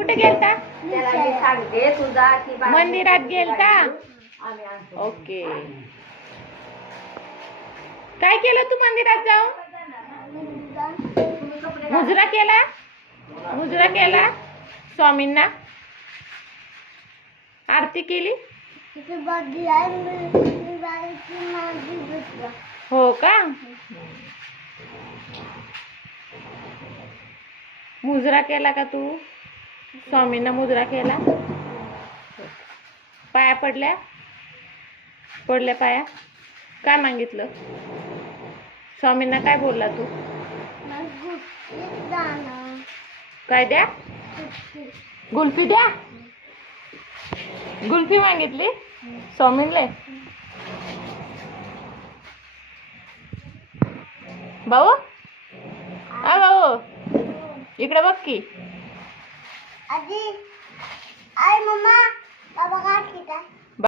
कुठे गेलता? त्याला मी सांगते तुझा की मंदिरात गेलता. ओके. काय केलं तू मंदिरात जाऊन? मुजरा केला? मुजरा केला स्वामींना? आरती केली? हो का? मुजरा केला का तू? स्वामींना मुजरा केला? पाया पडल्या? पडल्या पाया? काय मागितलं? स्वामींना काय बोलला तू? काय द्या? गुल्फी द्या? गुल्फी मागितली स्वामींले? भाऊ, आ भाऊ, इकडे बघ की.